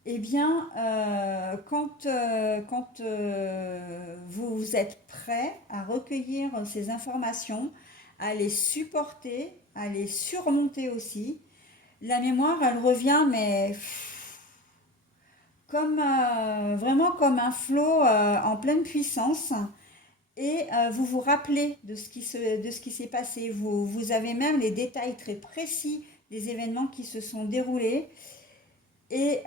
eh bien, quand vous êtes prêt à recueillir ces informations, à les supporter, à les surmonter aussi, la mémoire, elle revient, mais comme vraiment comme un flot en pleine puissance. Et vous vous rappelez de ce qui s'est passé. Vous avez même les détails très précis des événements qui se sont déroulés. Et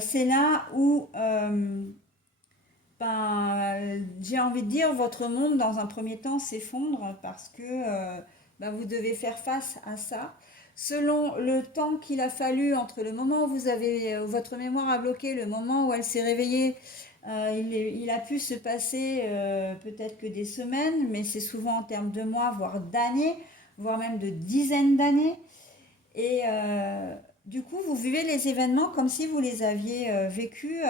c'est là où, ben, j'ai envie de dire, votre monde, dans un premier temps, s'effondre parce que ben, vous devez faire face à ça. Selon le temps qu'il a fallu entre le moment où votre mémoire a bloqué, le moment où elle s'est réveillée, il a pu se passer peut-être que des semaines, mais c'est souvent en termes de mois, voire d'années, voire même de dizaines d'années. Et du coup, vous vivez les événements comme si vous les aviez vécus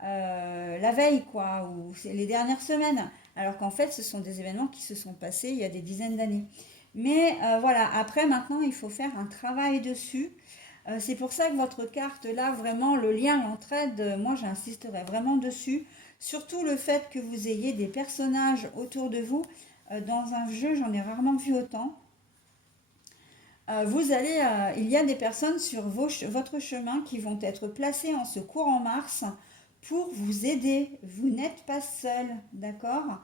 la veille, quoi, ou les dernières semaines. Alors qu'en fait, ce sont des événements qui se sont passés il y a des dizaines d'années. Mais voilà, après, maintenant, il faut faire un travail dessus. C'est pour ça que votre carte, là, vraiment, le lien, l'entraide, moi, j'insisterai vraiment dessus. Surtout le fait que vous ayez des personnages autour de vous. Dans un jeu, j'en ai rarement vu autant. Il y a des personnes sur votre chemin qui vont être placées en ce courant Mars pour vous aider. Vous n'êtes pas seul, d'accord?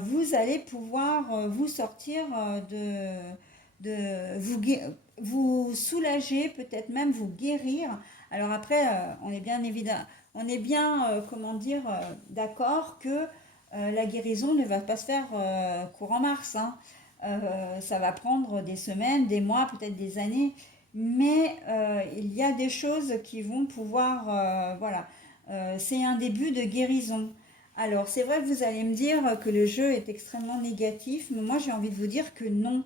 Vous allez pouvoir vous sortir de vous soulager, peut-être même vous guérir. Alors après, on est bien évident, on est bien, comment dire, d'accord que la guérison ne va pas se faire courant Mars, hein. Ça va prendre des semaines, des mois, peut-être des années, mais il y a des choses qui vont pouvoir, voilà, c'est un début de guérison. Alors, c'est vrai que vous allez me dire que le jeu est extrêmement négatif, mais moi j'ai envie de vous dire que non.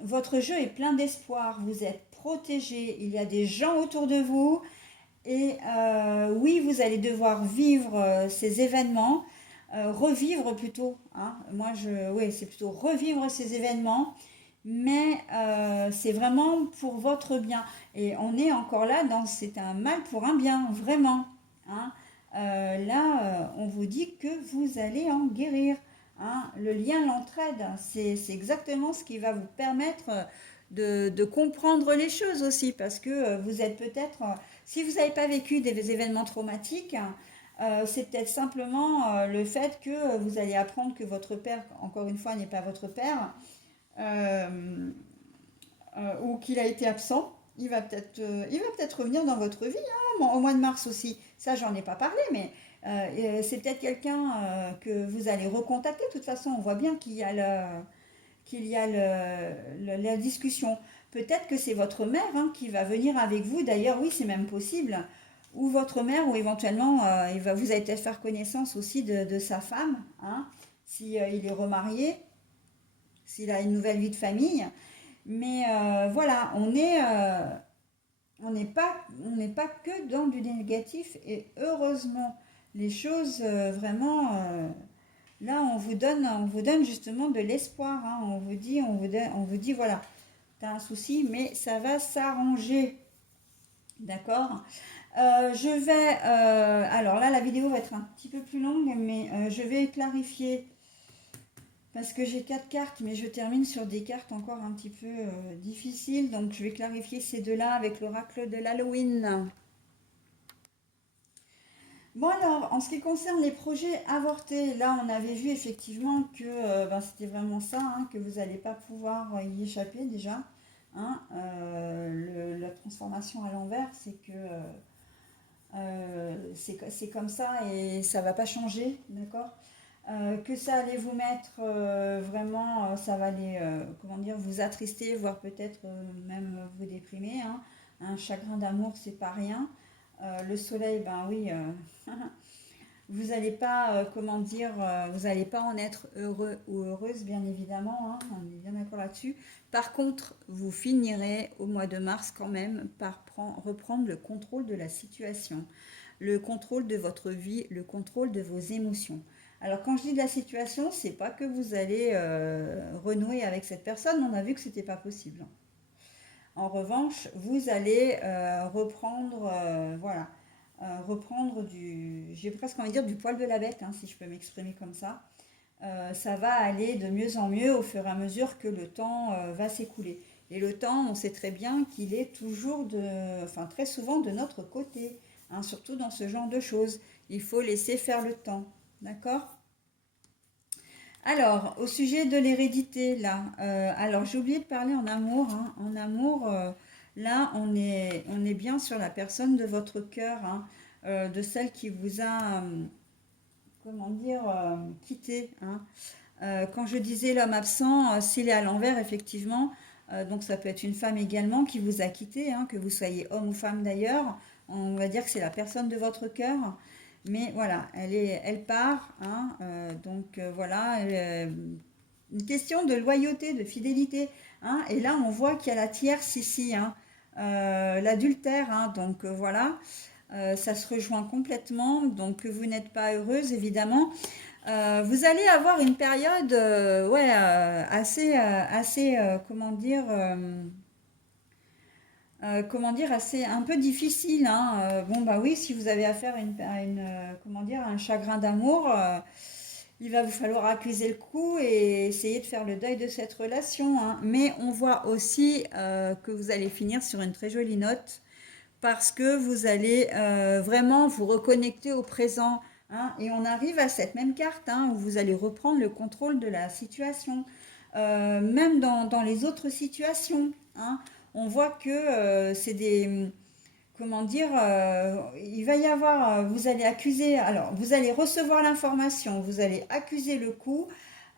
Votre jeu est plein d'espoir, vous êtes protégé, il y a des gens autour de vous, et oui, vous allez devoir vivre ces événements, revivre plutôt, hein. Oui, c'est plutôt revivre ces événements, mais c'est vraiment pour votre bien. Et on est encore là c'est un mal pour un bien, vraiment, hein. Là, on vous dit que vous allez en guérir, hein. Le lien, l'entraide, c'est exactement ce qui va vous permettre de comprendre les choses aussi, parce que vous êtes peut-être, si vous n'avez pas vécu des événements traumatiques, c'est peut-être simplement le fait que vous allez apprendre que votre père, encore une fois, n'est pas votre père, euh, ou qu'il a été absent. Il va peut-être revenir dans votre vie, hein, au mois de mars aussi. Ça, j'en ai pas parlé, mais c'est peut-être quelqu'un que vous allez recontacter. De toute façon, on voit bien qu'il y a la discussion. Peut-être que c'est votre mère, hein, qui va venir avec vous. D'ailleurs, oui, c'est même possible. Ou votre mère, ou éventuellement, vous allez peut-être faire connaissance aussi de sa femme, hein, si il est remarié, s'il a une nouvelle vie de famille. Mais voilà, on n'est pas que dans du négatif, et heureusement, les choses vraiment, là, on vous donne justement de l'espoir, hein. On vous dit, voilà, tu as un souci, mais ça va s'arranger. D'accord. Alors là, la vidéo va être un petit peu plus longue, mais je vais clarifier parce que j'ai 4 cartes, mais je termine sur des cartes encore un petit peu difficiles. Donc, je vais clarifier ces deux-là avec l'oracle de l'Halloween. Bon alors, en ce qui concerne les projets avortés, là on avait vu effectivement que c'était vraiment ça, hein, que vous n'allez pas pouvoir y échapper déjà, hein. La transformation à l'envers, c'est que c'est comme ça et ça va pas changer, d'accord. Que ça allait vous mettre vraiment, ça va aller, comment dire, vous attrister, voire peut-être même vous déprimer, hein. Un chagrin d'amour, c'est pas rien. Le soleil, ben oui, vous n'allez pas, comment dire, vous n'allez pas en être heureux ou heureuse, bien évidemment, hein, on est bien d'accord là-dessus. Par contre, vous finirez au mois de mars quand même par reprendre le contrôle de la situation, le contrôle de votre vie, le contrôle de vos émotions. Alors quand je dis de la situation, c'est pas que vous allez renouer avec cette personne, on a vu que c'était pas possible. En revanche, vous allez reprendre, voilà, reprendre j'ai presque envie de dire du poil de la bête, hein, si je peux m'exprimer comme ça. Ça va aller de mieux en mieux au fur et à mesure que le temps va s'écouler. Et le temps, on sait très bien qu'il est toujours enfin très souvent de notre côté, hein, surtout dans ce genre de choses. Il faut laisser faire le temps, d'accord? Alors, au sujet de l'hérédité, là, alors j'ai oublié de parler en amour, hein. En amour, là, on est bien sur la personne de votre cœur, hein, de celle qui vous a, comment dire, quitté, hein. Quand je disais l'homme absent, s'il est à l'envers, effectivement, donc ça peut être une femme également qui vous a quitté, hein, que vous soyez homme ou femme d'ailleurs. On va dire que c'est la personne de votre cœur. Mais voilà, elle part, hein, donc voilà, une question de loyauté, de fidélité, hein, et là on voit qu'il y a la tierce ici, hein, l'adultère, hein, donc voilà, ça se rejoint complètement, donc vous n'êtes pas heureuse évidemment. Vous allez avoir une période, ouais, assez, comment dire, assez un peu difficile, hein. Bon bah oui, si vous avez affaire comment dire, un chagrin d'amour, il va vous falloir accuser le coup et essayer de faire le deuil de cette relation, hein. Mais on voit aussi que vous allez finir sur une très jolie note parce que vous allez vraiment vous reconnecter au présent, hein. Et on arrive à cette même carte, hein, où vous allez reprendre le contrôle de la situation, même dans les autres situations, hein. On voit que c'est des, comment dire, il va y avoir, vous allez accuser, alors vous allez recevoir l'information, vous allez accuser le coup,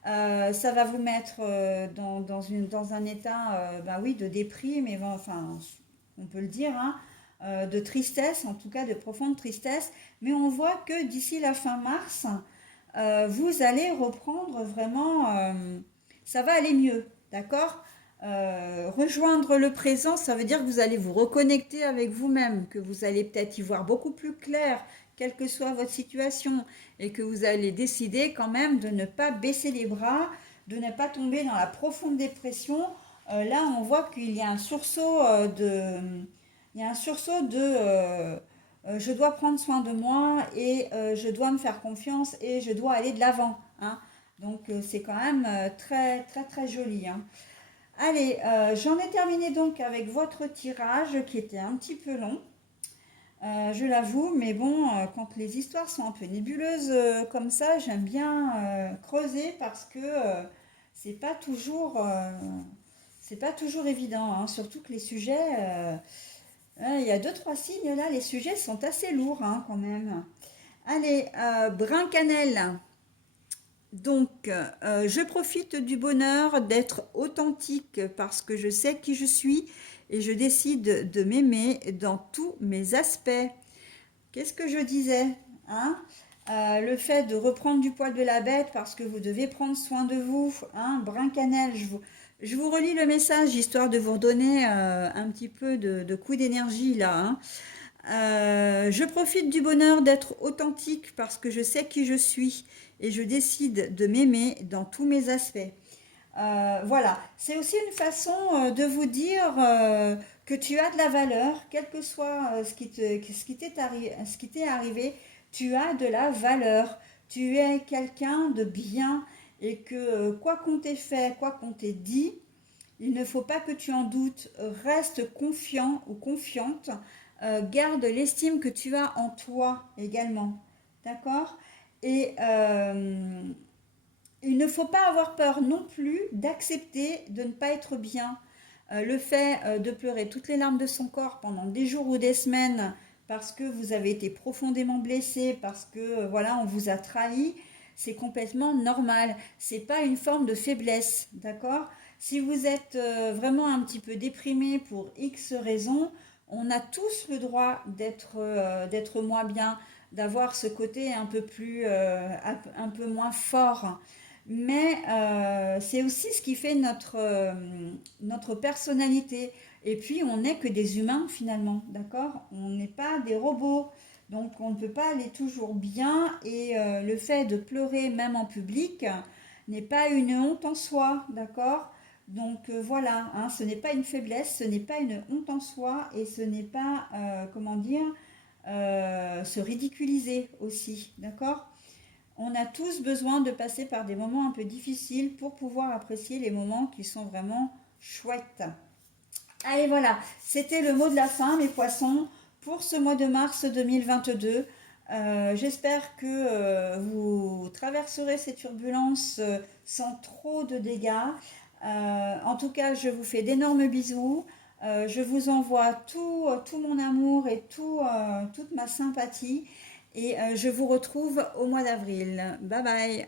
ça va vous mettre dans un état, ben oui, de déprime, et enfin, on peut le dire, hein, de tristesse, en tout cas de profonde tristesse, mais on voit que d'ici la fin mars, vous allez reprendre vraiment, ça va aller mieux, d'accord. Rejoindre le présent, ça veut dire que vous allez vous reconnecter avec vous-même, que vous allez peut-être y voir beaucoup plus clair, quelle que soit votre situation, et que vous allez décider quand même de ne pas baisser les bras, de ne pas tomber dans la profonde dépression. Là, on voit qu'il y a un sursaut il y a un sursaut de je dois prendre soin de moi et je dois me faire confiance et je dois aller de l'avant, hein. Donc c'est quand même très très très joli, hein. Allez, j'en ai terminé donc avec votre tirage qui était un petit peu long. Je l'avoue, mais bon, quand les histoires sont un peu nébuleuses comme ça, j'aime bien creuser parce que c'est pas toujours, c'est pas toujours évident, hein. Surtout que les sujets, il y a deux, trois signes là, les sujets sont assez lourds hein, quand même. Allez, brin cannelle. Donc, je profite du bonheur d'être authentique parce que je sais qui je suis et je décide de m'aimer dans tous mes aspects. Qu'est-ce que je disais, hein? Le fait de reprendre du poil de la bête parce que vous devez prendre soin de vous, hein? Brincanel, je vous relis le message histoire de vous redonner un petit peu de coup d'énergie là, hein. Je profite du bonheur d'être authentique parce que je sais qui je suis et je décide de m'aimer dans tous mes aspects. Voilà, c'est aussi une façon de vous dire que tu as de la valeur, quel que soit ce qui t'est arrivé, tu as de la valeur. Tu es quelqu'un de bien et que quoi qu'on t'ait fait, quoi qu'on t'ait dit, il ne faut pas que tu en doutes. Reste confiant ou confiante. Garde l'estime que tu as en toi également. D'accord? Et il ne faut pas avoir peur non plus d'accepter de ne pas être bien. Le fait de pleurer toutes les larmes de son corps pendant des jours ou des semaines parce que vous avez été profondément blessé, parce que voilà, on vous a trahi, c'est complètement normal. C'est pas une forme de faiblesse, d'accord? Si vous êtes vraiment un petit peu déprimé pour X raisons, on a tous le droit d'être moins bien, d'avoir ce côté un peu plus, un peu moins fort. Mais c'est aussi ce qui fait notre personnalité. Et puis, on n'est que des humains finalement, d'accord? On n'est pas des robots. Donc, on ne peut pas aller toujours bien. Et le fait de pleurer, même en public, n'est pas une honte en soi, d'accord? Donc, voilà, hein, ce n'est pas une faiblesse, ce n'est pas une honte en soi. Et ce n'est pas, comment dire, se ridiculiser aussi, d'accord? On a tous besoin de passer par des moments un peu difficiles pour pouvoir apprécier les moments qui sont vraiment chouettes. Allez, voilà, c'était le mot de la fin, mes poissons, pour ce mois de mars 2022. J'espère que vous traverserez ces turbulences sans trop de dégâts. En tout cas, je vous fais d'énormes bisous. Je vous envoie tout mon amour et toute ma sympathie. Et je vous retrouve au mois d'avril. Bye bye.